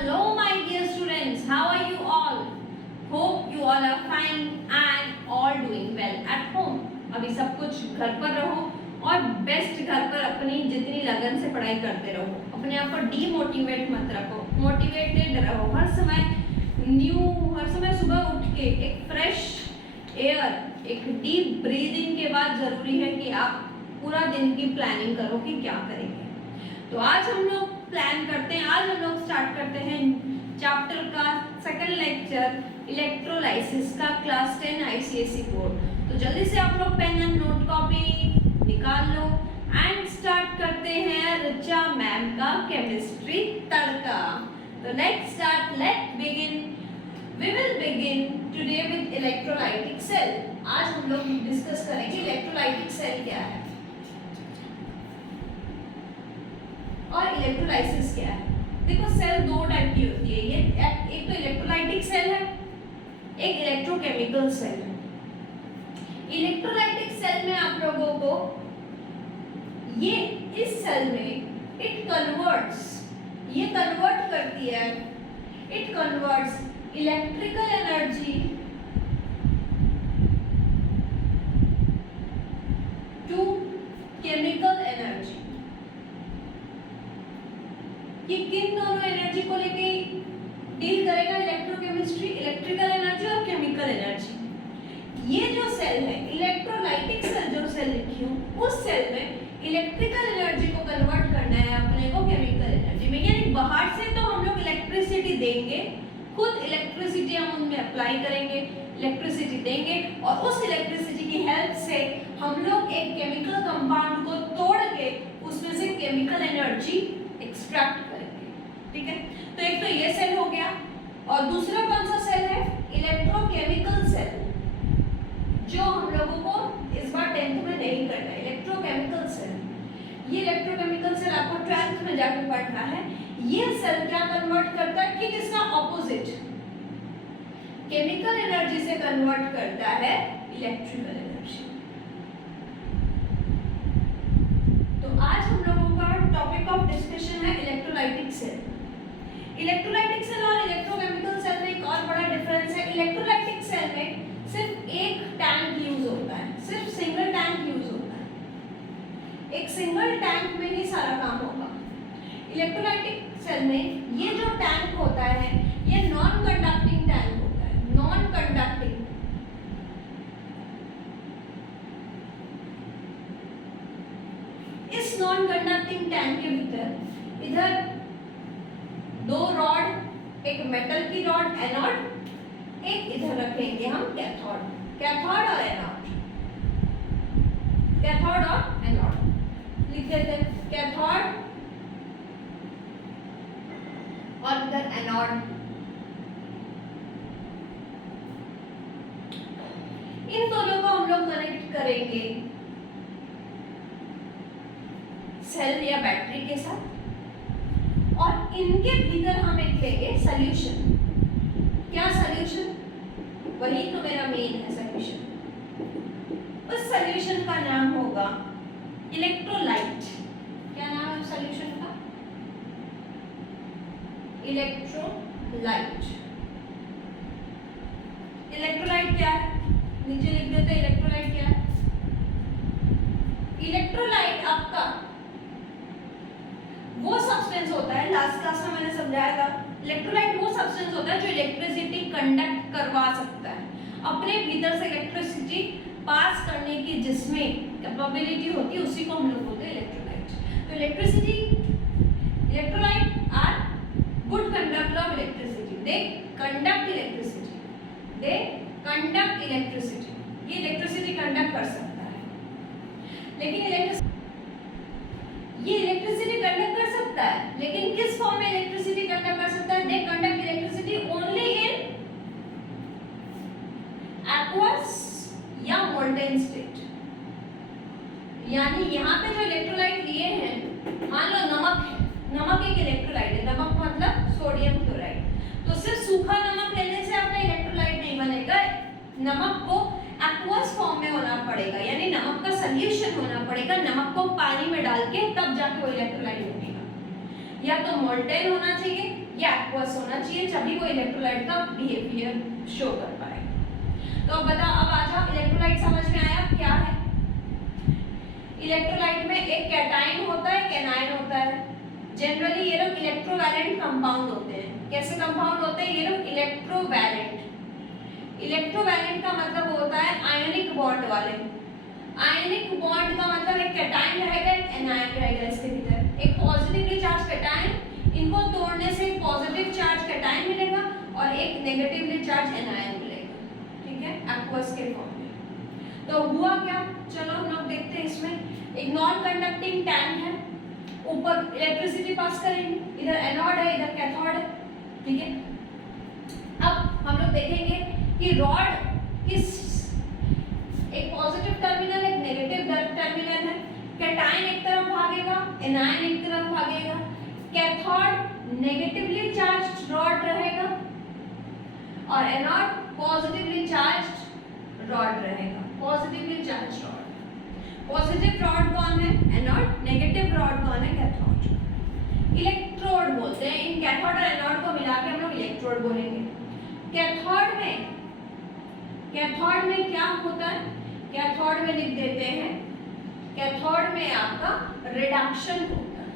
Hello my dear students, how are you all? Hope you all are fine and all doing well at home. अभी सब कुछ घर पर रहो और बेस्ट घर पर अपनी जितनी लगन से पढ़ाई करते रहो, अपने आप को डीमोटिवेट मत रखो, मोटिवेटेड रहो हर समय हर समय सुबह उठ के एक फ्रेश एयर, एक डीप ब्रीदिंग के बाद जरूरी है कि आप पूरा दिन की प्लानिंग करो कि क्या करेंगे। तो आज हम लोग प्लान करते हैं, आज हम लोग स्टार्ट करते हैं चैप्टर का सेकंड लेक्चर इलेक्ट्रोलाइसिस का क्लास 10 आईसीएसई बोर्ड। तो जल्दी से आप लोग पेन एंड नोट कॉपी निकाल लो एंड स्टार्ट करते हैं ऋचा मैम का केमिस्ट्री तड़का। तो let's start, let's begin. We will begin today with electrolytic cell. आज हम लोग डिस्कस करेंगे इलेक्ट्रोलाइटिक सेल क्या है और इलेक्ट्रोलाइसिस क्या है। देखो सेल दो टाइप की होती है, ये एक तो इलेक्ट्रोलाइटिक सेल है, एक इलेक्ट्रोकेमिकल सेल है। इलेक्ट्रोलाइटिक सेल में आप लोगों को ये इस सेल में इट कन्वर्ट्स, ये कन्वर्ट करती है, it converts electrical energy to chemical energy. ये किन दोनों एनर्जी को लेके डील करेगा इलेक्ट्रोकेमिस्ट्री, इलेक्ट्रिकल एनर्जी और केमिकल एनर्जी। ये जो सेल है इलेक्ट्रोलाइटिक सेल, जो सेल लिखी हूँ उस सेल में इलेक्ट्रिकल एनर्जी को कन्वर्ट करना है अपने को केमिकल एनर्जी में। यानी बाहर से तो हम लोग इलेक्ट्रिसिटी देंगे, खुद इलेक्ट्रिसिटी हम उनमें अप्लाई करेंगे, इलेक्ट्रिसिटी देंगे और उस इलेक्ट्रिसिटी की हेल्प से हम लोग एक केमिकल कंपाउंड को तोड़ के उसमें से केमिकल एनर्जी एक्सट्रैक्ट करेंगे। ठीक है, तो एक तो ये सेल हो गया और दूसरा कौन सा सेल है, इलेक्ट्रोकेमिकल सेल, जो हम लोगों को इस बार 10th में नहीं करना है। इलेक्ट्रोकेमिकल सेल, ये इलेक्ट्रोकेमिकल सेल आपको 12th में जाकर पढ़ना है। ये सेल क्या कन्वर्ट करता है कि किसका ऑपोजिट, केमिकल एनर्जी से कन्वर्ट करता है इलेक्ट्रिकल एनर्जी। तो आज हम लोगों का टॉपिक ऑफ डिस्कशन है इलेक्ट्रोलाइटिक सेल। इलेक्ट्रोलाइटिक सेल और इलेक्ट्रोकेमिकल सेल में एक और बड़ा डिफरेंस है। इलेक्ट्रोलाइटिक सेल में सिर्फ एक टैंक यूज होता है, सिर्फ सिंगल टैंक यूज होता है, एक सिंगल टैंक में ही सारा काम होगा। इलेक्ट्रोलाइटिक सेल में ये जो टैंक होता है ये नॉन कंडक्टिंग टैंक होता है, नॉन कंडक्टिंग। इस नॉन कंडक्टिंग टैंक के भीतर इधर दो रॉड, एक मेटल की रॉड एनोड, एक इधर रखेंगे हम कैथोड, कैथोड और एनोड, कैथोड और एनोड लिख देते हैं, कैथोड और इधर एनोड। इन दोनों को हम लोग कनेक्ट करेंगे सेल या बैटरी के साथ और इनके भीतर हम एक लेंगे सॉल्यूशन। क्या सॉल्यूशन, वही तो मेरा मेन है सॉल्यूशन। उस सॉल्यूशन का नाम होगा इलेक्ट्रोलाइट। क्या नाम है उस सॉल्यूशन का, इलेक्ट्रोलाइट। इलेक्ट्रोलाइट क्या है, नीचे लिख देते हैं इलेक्ट्रोलाइट क्या है। इलेक्ट्रोलाइट आपका वो सब्सटेंस होता है, लास्ट क्लास में मैंने समझाया था, इलेक्ट्रोलाइट वो सब्सटेंस होता है जो इलेक्ट्रिसिटी कंडक्ट करवा सकता है, अपने भीतर से इलेक्ट्रिसिटी पास करने की जिसमें कैपेबिलिटी होती है उसी को हम लोग बोलते हैं इलेक्ट्रोलाइट। तो electricity, electrolyte are good conductor of electricity, they conduct electricity, they conduct electricity. ये इलेक्ट्रिसिटी कंडक्ट कर सकता है, लेकिन ये इलेक्ट्रिसिटी कंडक्ट कर सकता है, लेकिन किस फॉर्म में इलेक्ट्रिसिटी कंडक्ट कर सकता है, दे conduct electricity only in aqueous या मोल्टेन स्टेट। यानी यहाँ पे जो इलेक्ट्रोलाइट लिए हैं, मान लो नमक है, नमक एक इलेक्ट्रोलाइट है, नमक मतलब सोडियम क्लोराइड। तो सिर्फ सूखा नमक लेने से आपका इलेक्ट्रोलाइट नहीं बनेगा, नमक को एक्वस फॉर्म में होना पड़ेगा, यानी नमक का सॉल्यूशन होना पड़ेगा, नमक को पानी में डाल के तब जाके वो इलेक्ट्रोलाइट बनेगा। या तो मोल्टेन होना चाहिए ये एक्वस होना चाहिए, तभी वो इलेक्ट्रोलाइट का बिहेवियर शो कर पाएगा। तो अब बताओ, अब आ जाओ, इलेक्ट्रोलाइट समझ में आया क्या है? इलेक्ट्रोलाइट में एक कैटायन होता है, एक एनायन होता है। जनरली ये लोग इलेक्ट्रोवैलेंट कंपाउंड होते हैं। कैसे कंपाउंड होते हैं ये लोग? इलेक्ट्रोवैलेंट। इलेक्ट्रोवैलेंट का मतलब होता है आयनिक बॉन्ड वाले। आयनिक बॉन्ड का मतलब एक कैटायन रहेगा, एक एनायन रहेगा इसके भीतर। एक पॉजिटिवली चार्ज कैटायन, इनको तोड़ने से एक पॉजिटिव चार्ज कैटायन मिलेगा और एक नेगेटिवली चार्ज एनायन मिलेगा, ठीक है, एक्वस के फॉर्म में। तो हुआ क्या, चलो हम लोग देखते हैं। इसमें एक नॉन कंडक्टिंग टैंक है, ऊपर इलेक्ट्रिसिटी पास करेंगे, इधर एनोड है, इधर कैथोड है, ठीक है। अब हम लोग देखेंगे कि रॉड किस, एक पॉजिटिव टर्मिनल, एक नेगेटिव टर्मिनल है। कैटायन एक तरफ भागेगा, एनायन एक तरफ भागेगा। कैथोड नेगेटिवली चार्ज्ड रॉड रहेगा और एनोड पॉजिटिवली चार्ज्ड रॉड रहेगा। Positively charged rod, positive rod कौन है? एनोड। नेगेटिव रॉड कौन है? कैथोड। इलेक्ट्रोड बोलते हैं इन कैथोड और एनोड को मिला के हम लोग इलेक्ट्रोड बोलेंगे। कैथोड में क्या होता है? कैथोड में लिख देते हैं, कैथोड में आपका रिडक्शन होता है।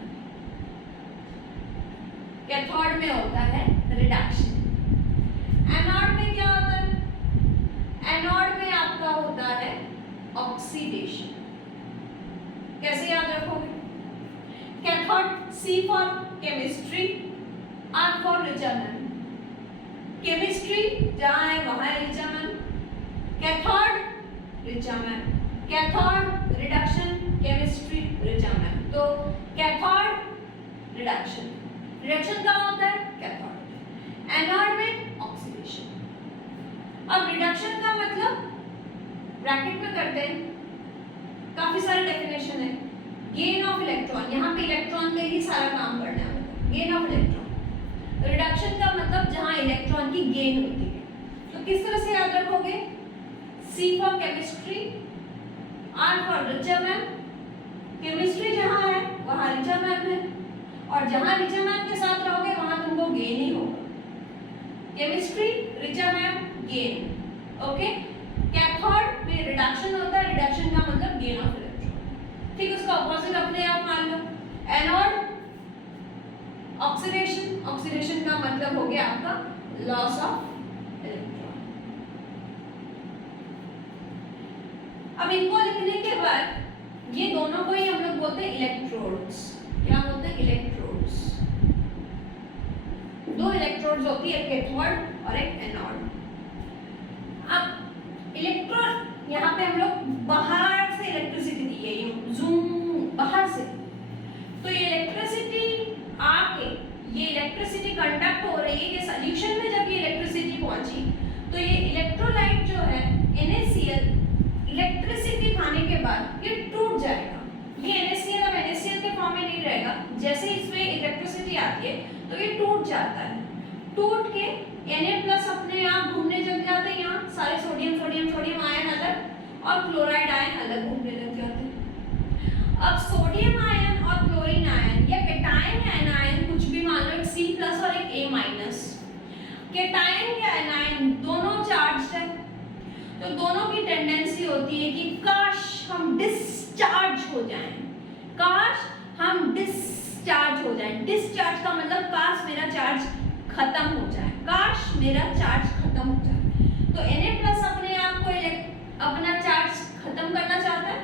कैथोड में होता है रिडक्शन। एनोड में क्या होता है? एनोड में आपका होता है ऑक्सीडेशन। कैसे याद रखोगे? Cathode, C for chemistry, R for रिचामन। केमिस्ट्री जहां है वहां है रिचामन। कैथोड रिचामन, कैथोड रिडक्शन, केमिस्ट्री रिचामन। तो कैथोड रिडक्शन, रिडक्शन कहाँ होता है? कैथोड। एनोड में ऑक्सीडेशन। अब रिडक्शन का मतलब ब्रैकेट में करते हैं, काफी सारे डेफिनेशन है। गेन ऑफ इलेक्ट्रॉन, यहाँ पे इलेक्ट्रॉन पे ही सारा काम करना है, गेन ऑफ इलेक्ट्रॉन। रिडक्शन का मतलब जहां इलेक्ट्रॉन की गेन होती है। तो किस तरह से याद रखोगे? C for chemistry, R for रिचामन। केमिस्ट्री जहां है वहां रिचामन है, और जहां रिचामन के साथ रहोगे वहां तुमको गेन ही होगा। केमिस्ट्री, रिचामन, गेन। ओके, कैथोड में रिडक्शन होता है, रिडक्शन का मतलब गेन ऑफ इलेक्ट्रॉन, ठीक। उसका ऑपोजिट अपने आप मान लो। एनोड ऑक्सीडेशन, ऑक्सीडेशन का मतलब हो गया आपका लॉस ऑफ इलेक्ट्रॉन। अब इनको लिखने के बाद ये दोनों को ही हम लोग बोलते हैं इलेक्ट्रोड्स। क्या बोलते हैं? इलेक्ट्रोड्स। दो इलेक्ट्रोड्स होती है, एक कैथोड और एक एनोड। अब इलेक्ट्रोड, यहाँ पे हम लोग बाहर से इलेक्ट्रिसिटी दी है, ये जूम बाहर से, तो ये इलेक्ट्रिसिटी आके, ये इलेक्ट्रिसिटी कंडक्ट हो रही है, ये सॉल्यूशन में जब ये इलेक्ट्रिसिटी पहुंची तो ये इलेक्ट्रोलाइट जो है NaCl, इलेक्ट्रिसिटी खाने के बाद ये टूट जाएगा। ये NaCl अब NaCl के फॉर्म में नहीं रहेगा, जैसे इसमें इलेक्ट्रिसिटी आती है तो ये टूट जाता है। टूट के Na+ अपने आप घूमने लग जाते हैं, यहाँ सारे सोडियम सोडियम सोडियम आयन अलग और क्लोराइड आयन अलग घूमने लग जाते हैं। अब सोडियम आयन और क्लोरीन आयन या कैटायन या एनायन कुछ भी मान लो, एक C+ और एक A-। कैटायन या एनायन दोनों चार्ज्ड है, तो दोनों की टेंडेंसी होती है कि काश हम डिस्चार्ज हो जाएं, काश हम डिस्चार्ज हो जाएं। डिस्चार्ज का मतलब काश मेरा चार्ज खत्म हो जाए, काश मेरा चार्ज खत्म हो जाए। तो Na+ अपने आप को अपना चार्ज खत्म करना चाहता है,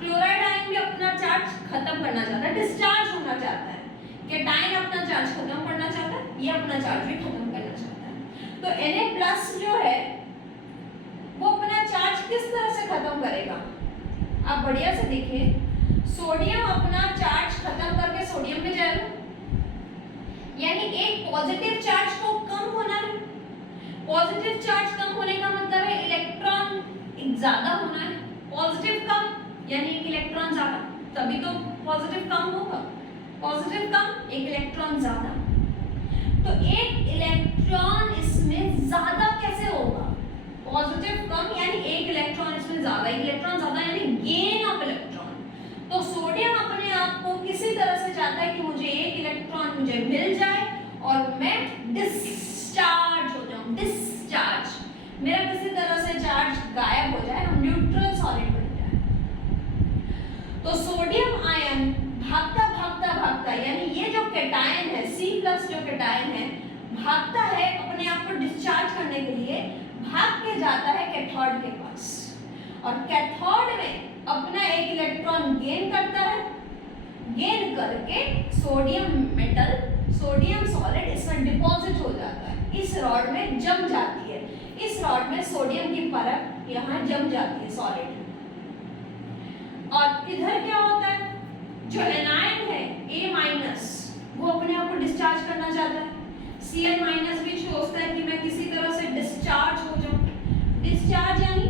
क्लोराइड आयन भी अपना चार्ज खत्म करना चाहता है, डिस्चार्ज होना चाहता है। कैटायन अपना चार्ज खत्म करना चाहता है, ये अपना चार्ज भी खत्म करना चाहता है। तो Na+ जो है वो अपना चार्ज किस तरह से खत्म करेगा? आप बढ़िया से देखिए, सोडियम अपना चार्ज खत्म करके सोडियम में जाएगा, यानी एक पॉजिटिव चार्ज को कम होना है। पॉजिटिव चार्ज कम होने का मतलब है इलेक्ट्रॉन ज्यादा होना है। पॉजिटिव कम यानी एक इलेक्ट्रॉन ज्यादा, तभी तो पॉजिटिव कम होगा। पॉजिटिव कम, एक इलेक्ट्रॉन ज्यादा। तो एक इलेक्ट्रॉन इसमें ज्यादा कैसे होगा? पॉजिटिव कम यानी एक इलेक्ट्रॉन इसमें ज्यादा, एक इलेक्ट्रॉन ज्यादा यानी गेन ऑफ इलेक्ट्रॉन। तो सोडियम अपने आप को किसी तरह से चाहता है कि मुझे एक इलेक्ट्रॉन मुझे मिल जाए और मैं डिस्चार्ज हो जाऊं, डिस्चार्ज, मेरा किसी तरह से चार्ज गायब हो जाए, हम न्यूट्रल सॉलिड बन जाए। तो सोडियम आयन भागता भागता भागता, यानी ये जो कैटायन है C+ जो कैटायन है भागता है अपने आप को डिस्चार्ज करने के लिए, भाग के जाता है कैथोड के पास और कैथोड में अपना एक इलेक्ट्रॉन गेन करता है, गेन करके सोडियम मेटल, सोडियम सॉलिड इसमें डिपॉजिट हो जाता है, इस रॉड में जम जाती है, इस रॉड में सोडियम की परत यहाँ जम जाती है सॉलिड। और इधर क्या होता है, जो एनायन है A- वो अपने आप को डिस्चार्ज करना चाहता है, Cl- भी सोचता है कि मैं किसी तरह से डिस्चार्ज हो जाऊं, डिस्चार्ज यानी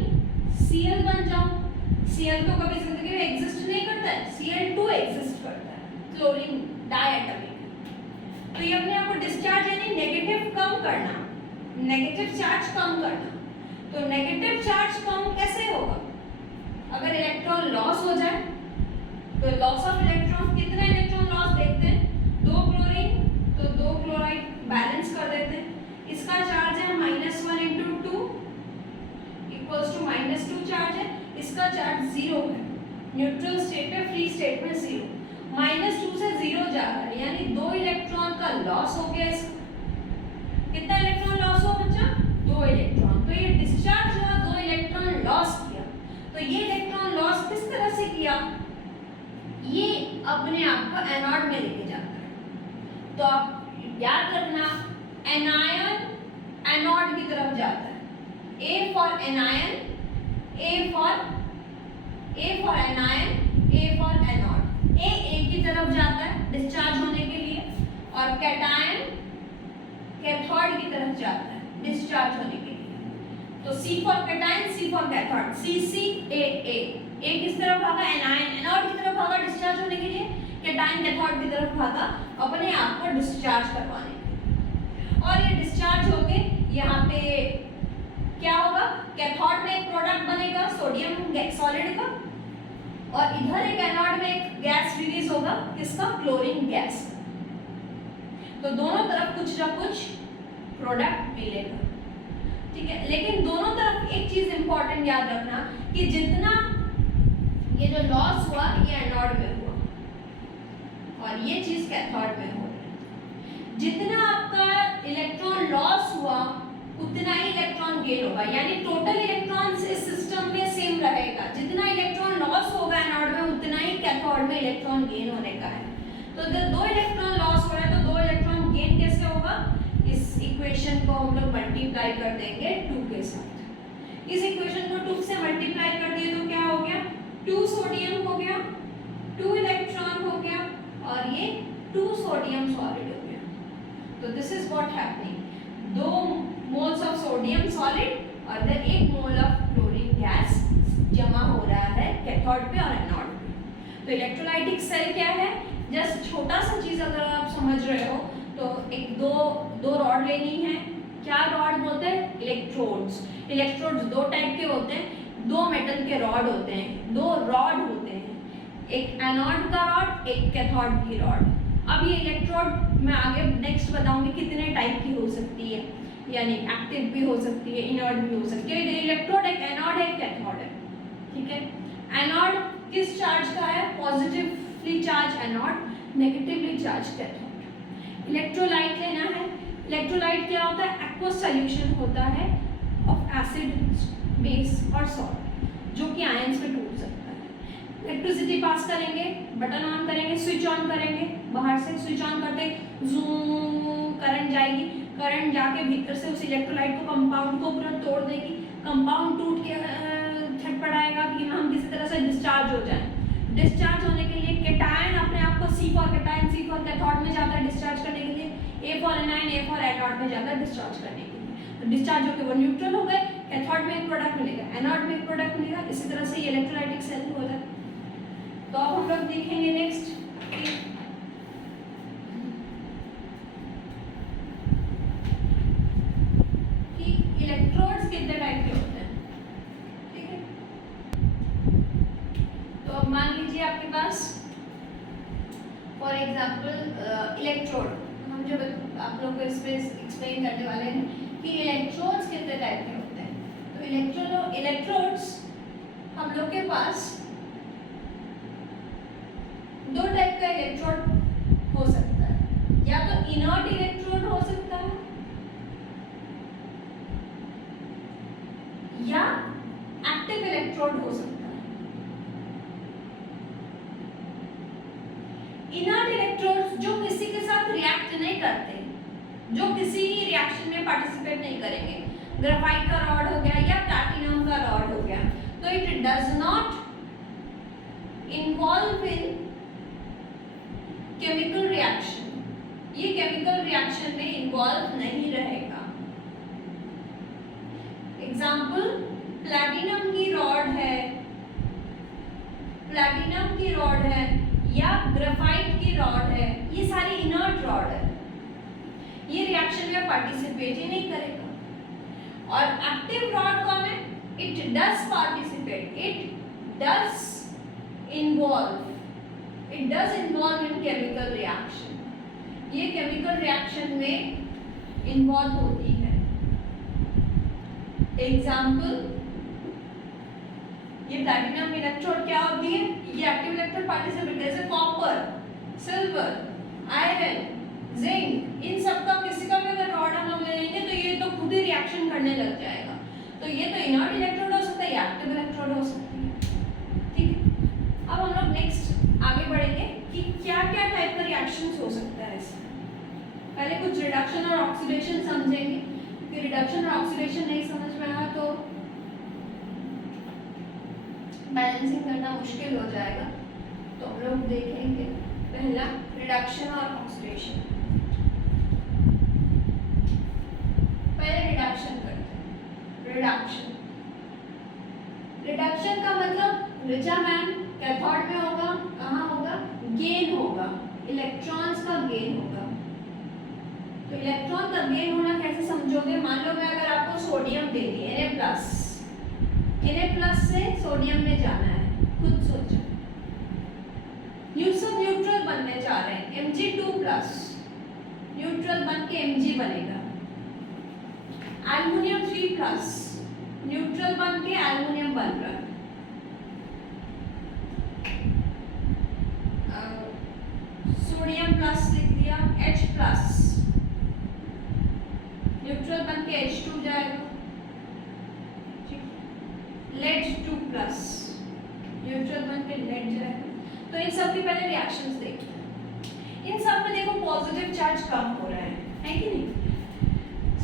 Cl बन जाऊं। Cl तो कभी जिंदगी में एग्जिस्ट नहीं करता है, Cl2 एग्जिस्ट करता है, क्लोरीन डायटोमिक। तो ये अपने आप को डिस्चार्ज यानी नेगेटिव कम करना, नेगेटिव चार्ज कम करना। तो नेगेटिव चार्ज कम कैसे होगा, अगर इलेक्ट्रॉन लॉस हो जाए तो लॉस ऑफ इलेक्ट्रॉन, कितने इलेक्ट्रॉन लॉस देखते हैं, 2 क्लोरीन तो 2 क्लोराइड बैलेंस कर देते हैं, इसका चार्ज है -1 × 2 = -2 चार्ज है, इसका चार्ज 0 है, न्यूट्रल स्टेट में, फ्री स्टेट में 0, -2 से 0 जा रहा है, यानी 2 इलेक्ट्रॉन का लॉस हो गया। इसका कितना इलेक्ट्रॉन लॉस हुआ बच्चा, 2 इलेक्ट्रॉन। तो ये डिस्चार्ज हुआ, 2 इलेक्ट्रॉन लॉस किया। तो ये इलेक्ट्रॉन लॉस किस तरह से किया, ये अपने आप को एनोड में लेके जाता है। तो आप याद रखना, एनायन एनोड की तरफ जाता है, A for anion, A for anion, A for anode. A की तरफ जाता है डिस्चार्ज होने के लिए और कैटायन कैथोड की तरफ जाता है डिस्चार्ज होने के लिए। तो C for cation, C for cathode, CCAA। A किस तरफ भागा, एनायन एनोड की तरफ भागा डिस्चार्ज होने के लिए, कैटायन कैथोड की तरफ भागा अपने आप को डिस्चार्ज करवाने के लिए। और ये डिस्चार्ज होके यहाँ पे क्या होगा, कैथोड में एक प्रोडक्ट बनेगा सोडियम सॉलिड का, और इधर एक एनोड में एक गैस रिलीज होगा, किसका, क्लोरीन गैस। तो दोनों तरफ कुछ ना कुछ प्रोडक्ट मिलेगा, ठीक है। लेकिन दोनों तरफ एक चीज इंपॉर्टेंट याद रखना कि जितना ये जो लॉस हुआ ये एनोड में हुआ और ये चीज कैथोड में हो रही है। जितना आपका इलेक्ट्रॉन लॉस हुआ उतना ही इलेक्ट्रॉन गेन होगा, यानी टोटल इलेक्ट्रॉन इस सिस्टम में सेम रहेगा। जितना इलेक्ट्रॉन लॉस होगा एनोड में उतना ही कैथोड में इलेक्ट्रॉन गेन होने का है। तो अगर 2 इलेक्ट्रॉन लॉस हो रहा है तो 2 इलेक्ट्रॉन गेन कैसे होगा, इस इक्वेशन को हम लोग मल्टीप्लाई कर देंगे 2 के साथ। इस इक्वेशन को 2 से मल्टीप्लाई कर दिए तो क्या हो गया, 2 सोडियम हो गया, 2 इलेक्ट्रॉन हो गया और ये 2 सोडियम सॉलिड हो गया। तो this is what happening, 2 moles of sodium solid और then 1 mole of chlorine gas जमा हो रहा है कैथोड पे और एनोड पे। तो इलेक्ट्रोलाइटिक सेल क्या है, जस्ट छोटा सा चीज अगर आप समझ रहे हो तो एक दो रॉड लेनी है। क्या रॉड बोलते हैं, इलेक्ट्रोड्स। इलेक्ट्रोड्स 2 टाइप के होते हैं, 2 मेटल के रॉड होते हैं, 2 रॉड होते हैं, एक एनोड का रॉड, एक कैथोड की रॉड। अब ये इलेक्ट्रोड मैं आगे नेक्स्ट बताऊंगी कितने टाइप की हो सकती है, यानी एक्टिव भी हो सकती है, इनर्ट भी हो सकती है। इलेक्ट्रोड एक एनोड है, कैथोड है, ठीक है। एनोड किस चार्ज का है, positively charge anode, negatively charge cathode. Electrolyte लेना है। इलेक्ट्रोलाइट क्या होता है, एक्वस सॉल्यूशन होता है ऑफ एसिड, बेस और सॉल्ट जो कि आयंस में टूट सकता है। इलेक्ट्रिसिटी पास करेंगे, बटन ऑन करेंगे, स्विच ऑन करेंगे, बाहर से स्विच ऑन करते जूम करंट जाएगी, करंट जाके भीतर से उस इलेक्ट्रोलाइट को, कंपाउंड को पूरा तोड़ देगी। कंपाउंड टूट के छटपटाएगा कि हम किसी तरह से डिस्चार्ज हो जाए। डिस्चार्ज होने के लिए कैटायन अपने आप को C for cation, C for cathode में जाता है डिस्चार्ज करने के लिए, A for anion, A for anode में जाता है डिस्चार्ज करने के लिए। तो डिस्चार्ज होकर वो न्यूट्रल हो गए, कैथोड में एक प्रोडक्ट मिलेगा, एनोड में एक प्रोडक्ट मिलेगा। इसी तरह से ये इलेक्ट्रोलाइटिक सेल हो जाता है। तो अब हम लोग देखेंगे नेक्स्ट कि इलेक्ट्रोड्स कितने टाइप के होते हैं, ठीक है। तो अब मान लीजिए आपके पास फॉर एग्जाम्पल इलेक्ट्रोड, हम जो आप लोग को इस पे एक्सप्लेन करने वाले हैं कि इलेक्ट्रोड्स कितने टाइप के होते हैं। तो इलेक्ट्रोड्स हम लोग के पास दो टाइप का इलेक्ट्रोड हो सकता है, या तो इनर्ट इलेक्ट्रोड हो सकता है या एक्टिव इलेक्ट्रोड हो सकता है। इनर्ट इलेक्ट्रोड्स जो किसी के साथ रिएक्ट नहीं करते, जो किसी रिएक्शन में पार्टिसिपेट नहीं करेंगे, ग्रेफाइट का रॉड हो गया या प्लैटिनम का रॉड हो गया, तो it does not involve in chemical reaction, ये केमिकल रिएक्शन में इन्वॉल्व नहीं रहेगा। एग्जाम्पल, प्लैटिनम की रॉड है, प्लैटिनम की रॉड है या ग्रेफाइट की रॉड है, ये सारी इनर्ट रॉड है, ये रिएक्शन में पार्टिसिपेट ही नहीं करेगा। और एक्टिव रॉड कौन है? It does participate, it does involve in chemical reaction, ये केमिकल रिएक्शन में इन्वॉल्व होती है। एग्जाम्पल, ये प्लैटिनम इलेक्ट्रोड क्या होती है? ये एक्टिव इलेक्ट्रोड पार्टिसिपेट, जैसे कॉपर, सिल्वर, आयरन, जिंक, इन सब का किसी का भी अगर रॉड हम लोग ले लेंगे तो ये तो खुद ही रिएक्शन करने लग जाएगा। तो ये तो इनर्ट इलेक्ट्रोड हो सकता है या एक्टिव इलेक्ट्रोड हो सकती है। ठीक है, अब हम लोग नेक्स्ट आगे बढ़ेंगे कि क्या क्या टाइप का रिएक्शंस हो सकता है इसमें। पहले कुछ रिडक्शन और ऑक्सीडेशन समझेंगे, कि रिडक्शन और ऑक्सीडेशन नहीं समझ में आया तो बैलेंसिंग करना मुश्किल हो जाएगा। तो हम लोग देखेंगे पहला रिडक्शन और ऑक्सीडेशन। पहले रिडक्शन करते हैं। रिडक्शन का मतलब ऋचा मैम कैथोड में होगा, कहाँ होगा? गेन होगा, इलेक्ट्रॉन्स का गेन होगा। तो इलेक्ट्रॉन का गेन होना कैसे समझोगे? मान लो मैं अगर आपको सोडियम दे दी Na+ से सोडियम में जाना है, खुद सोचो। ये सब न्यूट्रल बनने जा रहे हैं, Mg2+, न्यूट्रल बन के Mg बनेगा। एल्युमिनियम 3+, न्यूट्रल बन के एल्युमिनियम बन रहा है। सोडियम प्लस लिख दिया, H+, न्यूट्रल बन के H2 जाएगा। लेड 2+, न्यूट्रल बन के लेड जाएगा। तो इन सब की पहले रिएक्शंस देखते हैं। इन सब में देखो पॉजिटिव चार्ज कम हो रहा है कि नहीं?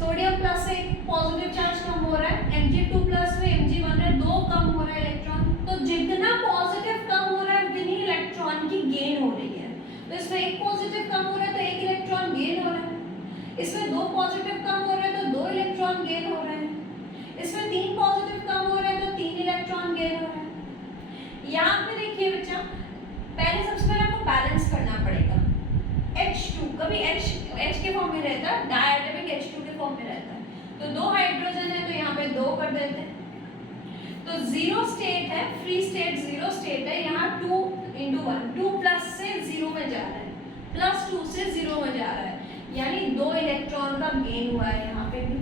सोडियम प्लस से पॉजिटिव चार्ज कम हो रहा है, Mg2+ में Mg बन रहा है, 2 कम हो रहा है इलेक्ट्रॉन। तो जितना पॉजिटिव कम हो रहा है उतनी इलेक्ट्रॉन की गेन हो रही है। तो इसमें एक पॉजिटिव कम हो रहा है तो एक इलेक्ट्रॉन गेन हो रहा है, इसमें 2 पॉजिटिव कम हो रहा है तो 2 इलेक्ट्रॉन गेन हो रहे हैं, इसमें 3 पॉजिटिव कम हो रहा है तो 3 इलेक्ट्रॉन गेन हो रहा है। यहाँ पे देखिए बच्चा, पहले सबसे पहले आपको बैलेंस करना पड़ेगा। H2 कभी H के फॉर्म में रहता है, डायटोमिक H2 के फॉर्म में रहता है। तो 2 हाइड्रोजन है तो यहाँ पे 2 कर देते हैं। तो 0 स्टेट है, फ्री स्टेट 0 स्टेट है, यहाँ 2 × 1, 2+ से 0 में जा रहा है, +2 से 0 में जा रहा है, यानी 2 इलेक्ट्रॉन का गेन हुआ है। यहाँ पे भी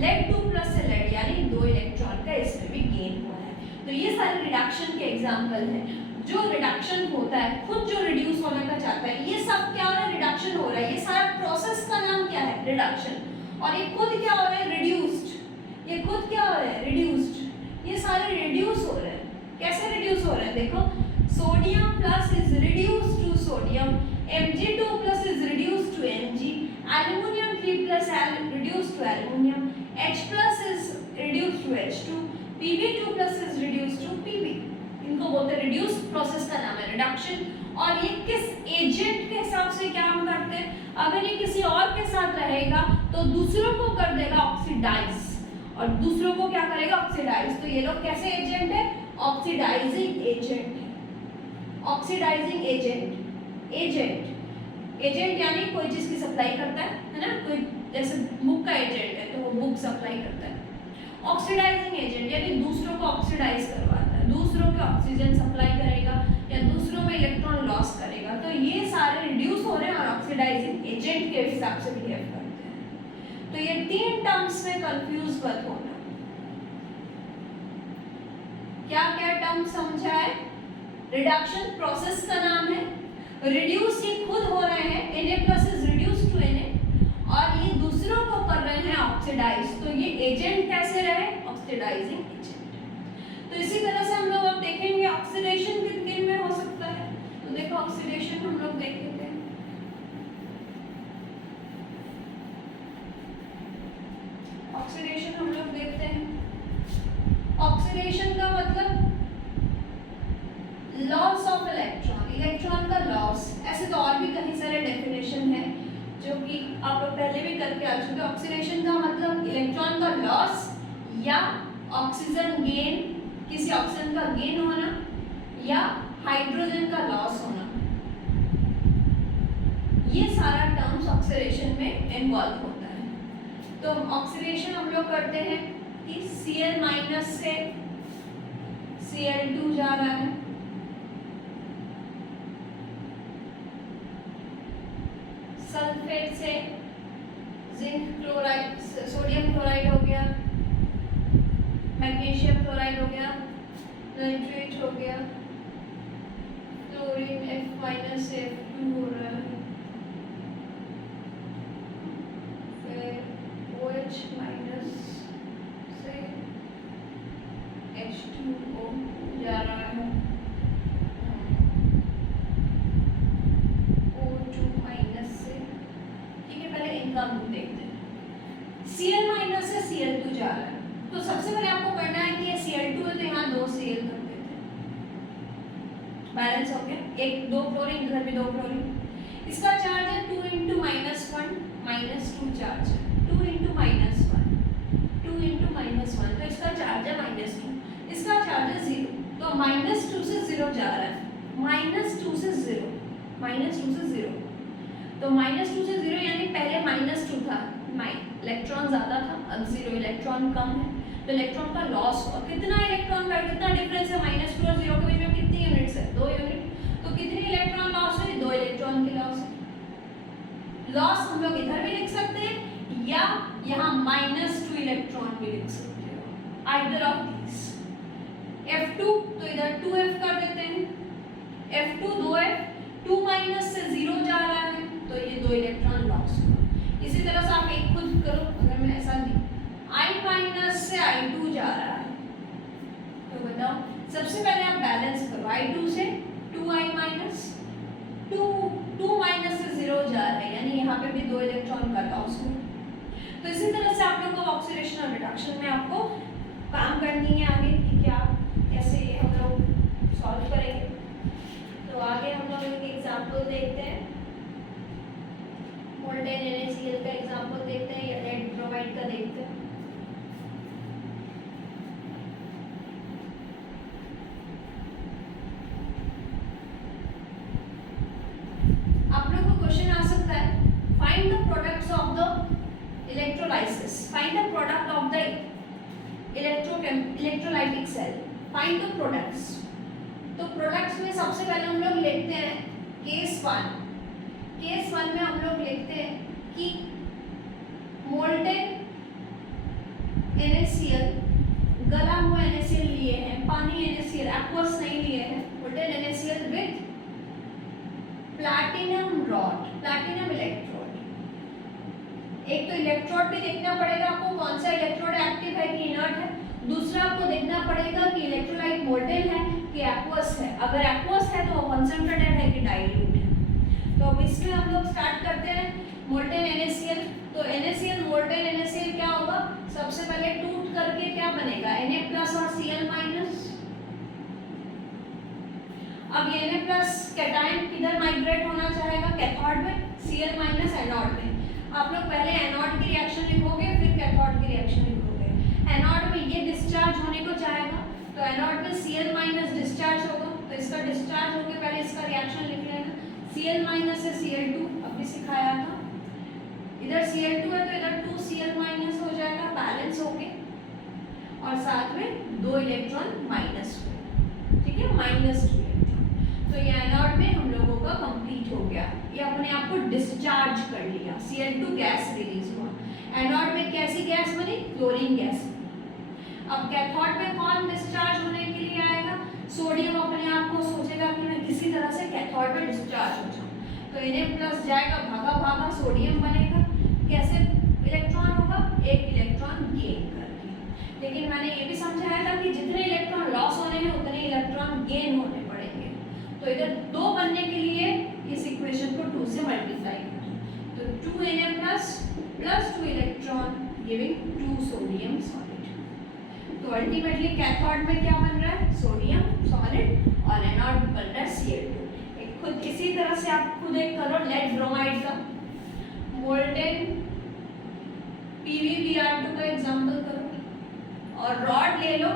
लेड 2+ से लेड, यानी 2 इलेक्ट्रॉन का इसमें भी गेन हुआ है। तो ये सारे रिडक्शन के एग्जाम्पल हैं। जो रिडक्शन होता है, खुद जो रिड्यूस होने का चाहता है, ये सब क्या हो रहा है? रिडक्शन हो रहा है। ये सारा प्रोसेस का नाम क्या है? रिडक्शन। और ये खुद क्या हो रहा है? रिड्यूस्ड। ये खुद क्या हो रहा है? रिड्यूस्ड। ये सारे रिड्यूस हो रहे हैं। कैसे रिड्यूस हो रहे हैं? देखो, sodium plus is reduced to sodium, Mg2+ is reduced to Mg, aluminium 3+ reduced to aluminium, H+ is reduced to H2, Pb2+ is reduced to Pb। इनको बोलते हैं रिड्यूस, प्रोसेस का नाम है रिडक्शन। और ये किस एजेंट के हिसाब से काम करते हैं? अगर ये किसी और के साथ रहेगा तो दूसरों को कर देगा ऑक्सीडाइज, और दूसरों को क्या करेगा? ऑक्सीडाइज। तो ये लोग कैसे एजेंट है? ऑक्सीडाइजिंग एजेंट है। ऑक्सीडाइजिंग एजेंट यानी कोई चीज की सप्लाई करता है ना? कोई जैसे बुक का एजेंट है तो वो बुक सप्लाई करता है। ऑक्सीडाइजिंग एजेंट यानी दूसरों को ऑक्सीडाइज करवाता है, दूसरों को ऑक्सीजन सप्लाई करेगा या दूसरों में इलेक्ट्रॉन लॉस करेगा। तो ये सारे रिड्यूस हो रहे हैं और ऑक्सीडाइजिंग एजेंट के हिसाब से बिहेव कर रहे हैं। तो ये 3 टर्म्स में कंफ्यूज मत होना। क्या क्या टर्म समझा है? रिडक्शन प्रोसेस का नाम है, रिड्यूस ये खुद हो रहे हैं, Na+ is reduce to Na, और ये दूसरों को कर रहे हैं ऑक्सीडाइज, तो ये एजेंट कैसे रहे? Oxidising agent. तो इसी तरह से हम लोग अब देखेंगे ऑक्सीडेशन किन किन में हो सकता है। तो देखो ऑक्सीडेशन हम लोग देखेंगे, ऑक्सीडेशन हम लोग देखते हैं। ऑक्सीडेशन का मतलब लॉस ऑफ इलेक्ट्रॉन, इलेक्ट्रॉन का लॉस। ऐसे तो और भी कई सारे डेफिनेशन है जो कि आप लोग पहले भी करके आ चुके। ऑक्सीडेशन का मतलब इलेक्ट्रॉन का लॉस या ऑक्सीजन गेन, किसी ऑक्सीजन का गेन होना या हाइड्रोजन का लॉस होना, ये सारा टर्म्स ऑक्सीडेशन में इन्वॉल्व होता है। तो ऑक्सीडेशन हम लोग करते हैं कि Cl- से Cl2 जा रहा है, सल्फेट से जिंक क्लोराइड, सोडियम क्लोराइड हो गया, मैग्नीशियम क्लोराइड हो गया, नाइट्रेट हो गया, क्लोरीन F- से F2 हो रहा है, फिर OH- से H2O जा रहा है, O2- से, ठीक है। पहले इनका हम देखते हैं। Cl- से Cl2 जा रहा है, तो सबसे पहले आपको करना है कि ये Cl2 है तो यहाँ 2 Cl कर देते हैं, बैलेंस हो गया। एक 2 क्लोरीन, इधर भी 2 क्लोरीन। इसका चार्ज है 2 × -1 -2 चार्ज, 2 × -1 2 × -1, तो इसका चार्ज है -2, इसका चार्ज है 0, तो -2 से 0 जा रहा है, -2 से 0, -2 से 0, तो -2 से 0 यानी पहले -2 था, इलेक्ट्रॉन ज़्यादा था, अब 0, इलेक्ट्रॉन कम है, तो इलेक्ट्रॉन का लॉस हुआ। कितना इलेक्ट्रॉन का कितना डिफरेंस है? -2 और 0 के बीच में कितनी यूनिट्स है? 2 यूनिट, तो कितनी इलेक्ट्रॉन लॉस हुई? 2 इलेक्ट्रॉन की लॉस है। लॉस हम लोग इधर भी लिख सकते हैं या यहाँ -2 इलेक्ट्रॉन भी लिख सकते हो, आइदर ऑफ दीज। F2 तो इधर 2F कर देते हैं, F2 2F, 2- से 0 जा रहा है, तो ये 2 इलेक्ट्रॉन लॉस हुआ। इसी तरह से आप एक खुद करो, अगर मैं ऐसा नहीं, I- से I2 जा रहा है, तो बताओ सबसे पहले आप बैलेंस करो, I2 से 2I-, 2 से 0 जा रहा है, यानी यहाँ पे भी 2 इलेक्ट्रॉन का लॉस हुआ। तो इसी तरह से आप लोग को ऑक्सीडेशन और रिडक्शन में आपको काम करनी है आगे कि क्या कैसे हम लोग सॉल्व करेंगे। तो आगे हम लोग एक एग्जांपल देखते हैं, मोल्टेन NaCl का एग्जांपल देखते हैं या लेड ब्रोमाइड का देखते हैं। आप लोग को क्वेश्चन आ सकता है, find the products of the electrolysis, find the product of the electrolytic cell, find the products. तो प्रोडक्ट्स में सबसे पहले हम लोग लिखते हैं केस 1 में हम लोग लिखते हैं कि मोल्टेन NaCl, गला हुआ NaCl लिए हैं, पानी NaCl, एक्वस नहीं लिए हैं, molten NaCl with platinum rod, platinum electrode. एक तो इलेक्ट्रोड भी देखना पड़ेगा आपको, कौन सा इलेक्ट्रोड एक्टिव है कि इनर्ट है। दूसरा आपको देखना पड़ेगा कि इलेक्ट्रोलाइट मोल्टेन है कि एक्वस है, अगर एक्वस है तो कंसंट्रेटेड है कि डाइल्यूट है। तो अब इसमें हम लोग स्टार्ट करते हैं मोल्टेन NaCl। तो NaCl, मोल्टेन NaCl क्या होगा? सबसे पहले टूट करके क्या बनेगा? Na+ और Cl-। अब ये Na+ कैटायन किधर माइग्रेट होना चाहेगा? कैथोड में, Cl- एनोड में। आप लोग पहले एनोड की रिएक्शन लिखोगे, फिर कैथोड की रिएक्शन लिखोगे। एनोड में ये डिस्चार्ज होने को चाहेगा, तो एनोड में Cl- डिस्चार्ज होगा, तो इसका डिस्चार्ज होके पहले इसका रिएक्शन लिख लेना। Cl- से Cl2 अभी सिखाया था, इधर Cl2 है तो इधर 2 Cl- हो जाएगा, बैलेंस हो गए, और साथ में 2 इलेक्ट्रॉन माइनस हुए, ठीक है, -2 इलेक्ट्रॉन। तो ये एनोड में हम लोगों का कंप्लीट हो गया, ये अपने आप को डिस्चार्ज कर लिया, Cl2 गैस रिलीज हुआ। एनोड में कैसी गैस बनी, क्लोरीन गैस। अब कैथोड में कौन डिस्चार्ज होने के लिए आएगा, सोडियम अपने आप को सोचेगा कि मैं किसी तरह से कैथोड में डिस्चार्ज हो जाऊं, तो Na+ जाएगा, भागा भागा सोडियम बनेगा, कैसे इलेक्ट्रॉन होगा, एक इलेक्ट्रॉन गेन करके। लेकिन मैंने ये भी समझाया था कि जितने इलेक्ट्रॉन लॉस होने हैं उतने इलेक्ट्रॉन गेन होने पड़ेंगे, तो इधर 2 बनने के लिए इस इक्वेशन को 2 से मल्टीप्लाई करें, तो 2Na+ plus 2 electron giving 2 sodium solid. तो अल्टीमेटली कैथोड में क्या बन रहा है, सोडियम सॉलिड, और एनोड बन रहा है Cl2। एक खुद इसी तरह से आप खुद एक करो लेड ब्रोमाइड का, मोल्टेन PbBr2 का एग्जांपल करो, और रॉड ले लो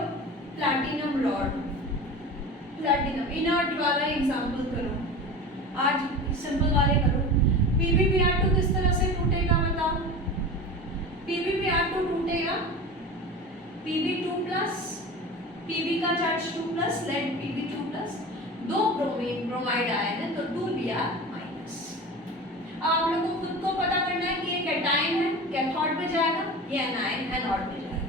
प्लैटिनम रॉड, प्लैटिनम इनर्ट वाला एग्जांपल करो, आज सिंपल वाले करो। PbBr2 किस तरह से टूटेगा बताओ, PbBr2 टूटेगा Pb2+, Pb का चार्ज 2+, लेड Pb2+, 2 ब्रोमाइड आए हैं तो 2Br-। अब आप लोगों को खुद को पता करना है कि ये कैटायन है, कैथोड पे जाएगा, ये एनायन एनोड पे जाएगा।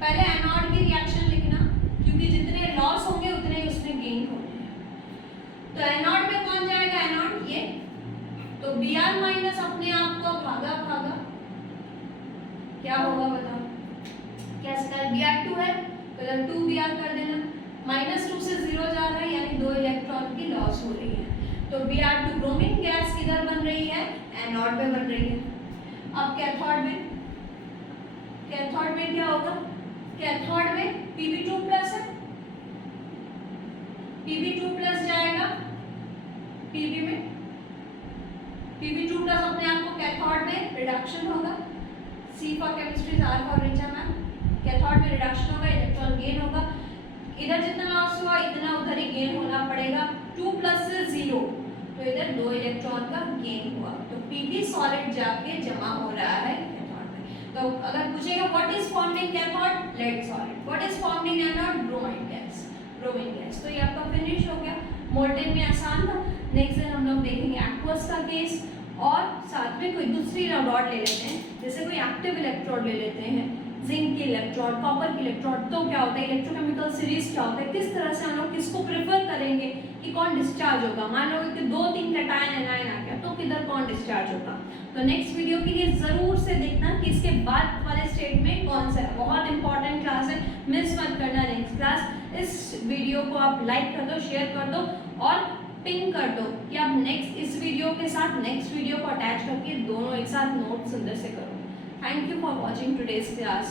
पहले एनोड की रिएक्शन लिखना, क्योंकि जितने लॉस होंगे उतने ही उसमें गेन होने हैं। तो एनोड में कौन जाएगा, एनोड ये, तो Br- अपने आप को भागा भागा क्या होगा बताओ, कैसे का Br2 है तो इधर 2Br कर देना, -2 से 0 जा रहा है यानी 2 इलेक्ट्रॉन की लॉस हो रही है, तो Br2 ब्रोमीन गैस किधर बन रही है, एनोड में बन रही है। अब कैथोड में क्या होगा, कैथोड में Pb2+ है, Pb2+ जाएगा Pb में, Pb2+ अपने आप को कैथोड में रिडक्शन होगा, C for chemistry, R for Richa ma'am, cathode में रिडक्शन होगा, इलेक्ट्रॉन गेन होगा, इधर जितना लॉस हुआ इतना उधर ही गेन होना पड़ेगा, 2+ से 0 तो इधर 2 इलेक्ट्रॉन का गेन हुआ, तो Pb सॉलिड जाके जमा हो रहा है कैथोड में। तो अगर पूछेगा what is forming cathode, lead solid, what is forming anode, bromine gas. तो ये आपका फिनिश हो गया, मोल्टेन में आसान था। नेक्स्ट दिन हम लोग देखेंगे एक्वस का केस, और साथ में कोई दूसरी रॉड ले लेते हैं, जैसे कोई एक्टिव इलेक्ट्रोड ले लेते हैं, जिंक की इलेक्ट्रोड, कॉपर की इलेक्ट्रोड, तो क्या होता है, इलेक्ट्रोकेमिकल सीरीज क्या होता है, किस तरह से हम लोग किसको प्रेफर करेंगे कि कौन डिस्चार्ज होगा। मान लो कि 2-3 कैटायन एनायन आ गया तो किधर कौन डिस्चार्ज होगा। तो नेक्स्ट वीडियो के लिए जरूर से देखना कि इसके बाद वाले स्टेट में कौन सा है, बहुत इंपॉर्टेंट क्लास है, मिस मत करना नेक्स्ट क्लास। इस वीडियो को आप लाइक कर दो, शेयर कर दो और पिन कर दो कि आप नेक्स्ट इस वीडियो के साथ नेक्स्ट वीडियो को अटैच करके दोनों एक साथ नोट सुंदर से करो। Thank you for watching today's class.